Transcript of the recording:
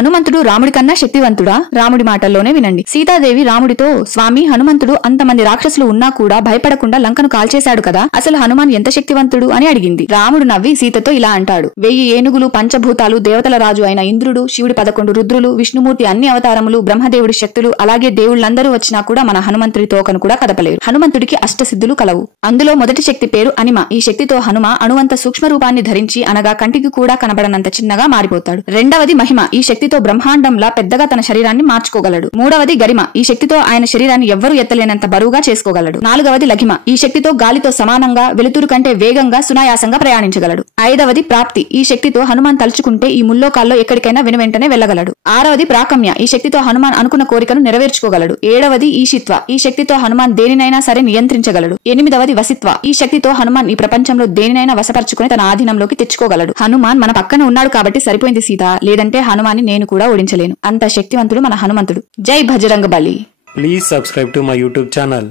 హనుమంతుడు రాముడి కన్నా శక్తివంతుడా? రాముడి మాటల్లోనే వినండి. సీతాదేవి రాముడితో, స్వామి, హనుమంతుడు అంతమంది రాక్షసులు ఉన్నా కూడా భయపడకుండా లంకను కాల్చేశాడు కదా, అసలు హనుమాన్ ఎంత శక్తివంతుడు అని అడిగింది. రాముడు నవ్వి సీతతో ఇలా అంటాడు: 1000 ఏనుగులు, పంచభూతాలు, దేవతల రాజు అయిన ఇంద్రుడు, శివుడి 11 రుద్రులు, విష్ణుమూర్తి అన్ని అవతారములు, బ్రహ్మదేవుడి శక్తులు, అలాగే దేవుళ్లందరూ వచ్చినా కూడా మన హనుమంతుడి తోకను కూడా కదపలేరు. హనుమంతుడికి అష్టసిద్ధులు కలవు. అందులో మొదటి శక్తి పేరు అనిమ. ఈ శక్తితో హనుమ అణువంత సూక్ష్మ రూపాన్ని ధరించి, అనగా కంటికి కూడా కనబడనంత చిన్నగా మారిపోతాడు. రెండవది మహిమ. ఈ శక్తితో బ్రహ్మాండంలా పెద్దగా తన శరీరాన్ని మార్చుకోగలడు. మూడవది గరిమ. ఈ శక్తితో ఆయన శరీరాన్ని ఎవ్వరూ ఎత్తలేనంత బరువుగా చేసుకోగలడు. నాలుగవది లఘిమ. ఈ శక్తితో గాలితో సమానంగా, వెలుతురు కంటే వేగంగా, సునాయాసంగా ప్రయాణించగలడు. ఐదవది ప్రాప్తి. ఈ శక్తితో హనుమాన్ తలుచుకుంటే ఈ ముల్లోకాల్లో ఎక్కడికైనా వెనువెంటనే వెళ్లగలడు. ఆరవది ప్రాకమ్య. ఈ శక్తితో హనుమాన్ అనుకున్న కోరికను నెరవేర్చుకోగలడు. ఏడవది ఈశిత్వ. ఈ శక్తితో హనుమాన్ దేనినైనా సరే నియంత్రించగలడు. ఎనిమిదవది వసిత్వ. ఈ శక్తితో హనుమాన్ ఈ ప్రపంచంలో దేనినైనా వశపరుచుకుని తన ఆధీనంలోకి తెచ్చుకోగలడు. హనుమాన్ మన పక్కన ఉన్నాడు కాబట్టి సరిపోయింది సీత, లేదంటే హనుమాన్ని నేను కూడా ఓడించలేను. అంత శక్తివంతుడు మన హనుమంతుడు. జై భజరంగ బలి. Please subscribe to my YouTube channel.